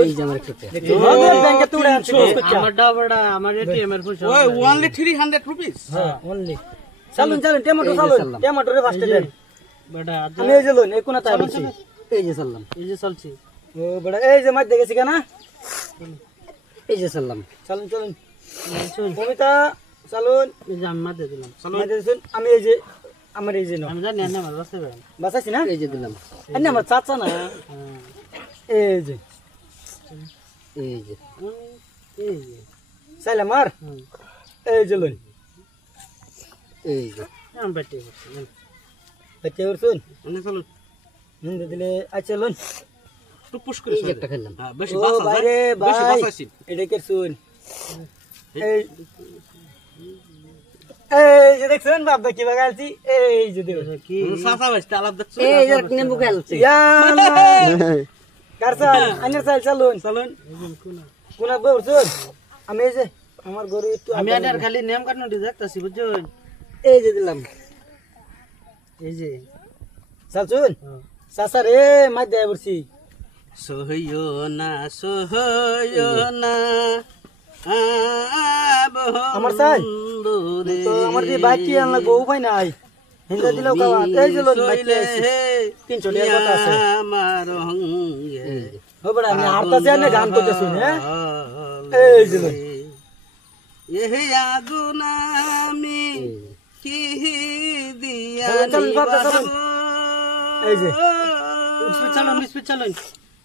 এই যে আমার একটু ব্যাংকে তুলে আনছি আমারটা বড়া আমার এটিএম এর পয়সা ওই only 300 rupees হ্যাঁ অনলি চলুন চলুন টমেটো চলুন টমেটো রে ফাস্টে দেন বড়া আমি এই যে লইন এই কোনা তাই বলছি এই যে চললাম এই যে চলছি ও বড় এই যে মাছ দেখেছি কেন এই যে চললাম চলুন চলুন কবিতা চলুন এই যে আমি মাঝে দিলাম আমি এই যে আমার এই যে আমি জানি না আমার বাসে ভাই বাঁচাইছি না এই যে দিলাম আরে আমার চাচা না এই যে এই যে এই যে চাইলে মার এই যে লইন এই যে আমি বেটে করছি বেটে করছুন অনেক চলুন নিন্দে দিলে আচ্ছা লইন একটু পুশ করে একটা খেললাম বেশি ও বাসা বাইরে বেশি ভাই বাসাইছি এটা করছুন এই এই যে দেখছেন বাবা কি বাগালছি এই যে দেখো কি সাসা বেশটা আলাপ দেখছো এই যে নেমু খেলছি কারসাল আইনার চাল চলুন চলুন কোনা বউছুন আমি এই যে আমার গরু একটু আমি আনার খালি নেম কাটনটি দেখতাছি বুঝছেন এই যে দিলাম এই যে চলছুন চাচা রে মাছ দেয় বলছি সহইও না আমার চাই তো আমার যে বাকি আনলা বউ পাই নাই হিন্দা দিলেও খাওয়া এই যে লোন বাকি আছে 300 টাকা কথা আছে আমার হঙ্গে ও বড় আমি হারতাছি না গান করতেছি হ্যাঁ এই যে লোন এহে আগুন আমি কি দিয়া চলুন বাবা চলুন এই যে স্পিড চালুন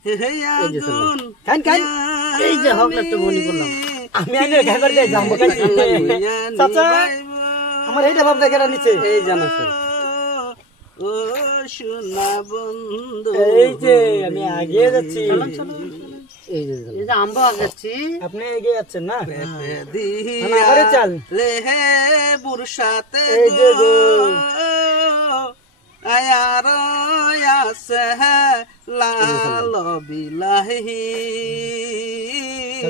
হে আগুন কান কান এই যে হক একটা বনি করলাম আমি আইনে খাবার দেই জামবো কান চাচা আমার এইটা ভাব দেখে নিচে এই জানো স্যার ও সোনা বন্ধু এই যে আমি আগে যাচ্ছি এই যে এই যে আম্বা আগাচ্ছি আপনি এগিয়ে যাচ্ছেন না দিয়া আরে চল লেহে বুরসাতে এই যে গো আয়ার আসে লাল বিলাহি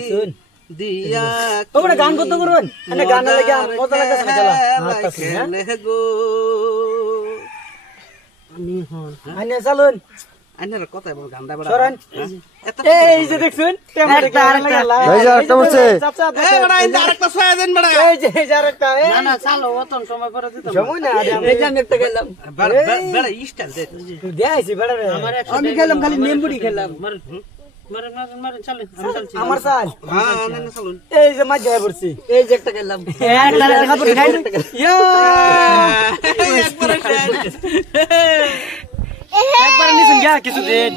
শুন দিয়া তোমরা গান করতে করুন মানে গান লাগে মজা লাগতেছে খেলা হাঁটতাছি হ্যাঁ লেহে গো আমি হন আইনে চলুন আইনার কথা বল গান্ডা বড় সরান এত এই যে দেখছুন টেমারে গান লাগা এই যে আরেকটা বলছে চাচা এই বড় এই আরেকটা ছয় দিন বড় এই যে আরেকটা না না চালো অতন সময় পরে দিতাম সময় না এই যে আমি একটা খেলাম বড় ইস্টাল দে দেখাইছি বেড়া রে আমার আমি খেলাম খালি নেমবুড়ি খেলাম মারেন মারেন চালে আমি চালছি আমার সাল হ্যাঁ না চলুন এই যে মাছ যায় পড়ছি এই যে একটা খেলাম একটা দেখা পড়ি খাই ইয়া একবারে শেষ একবার নিছেন গা কিছু দিন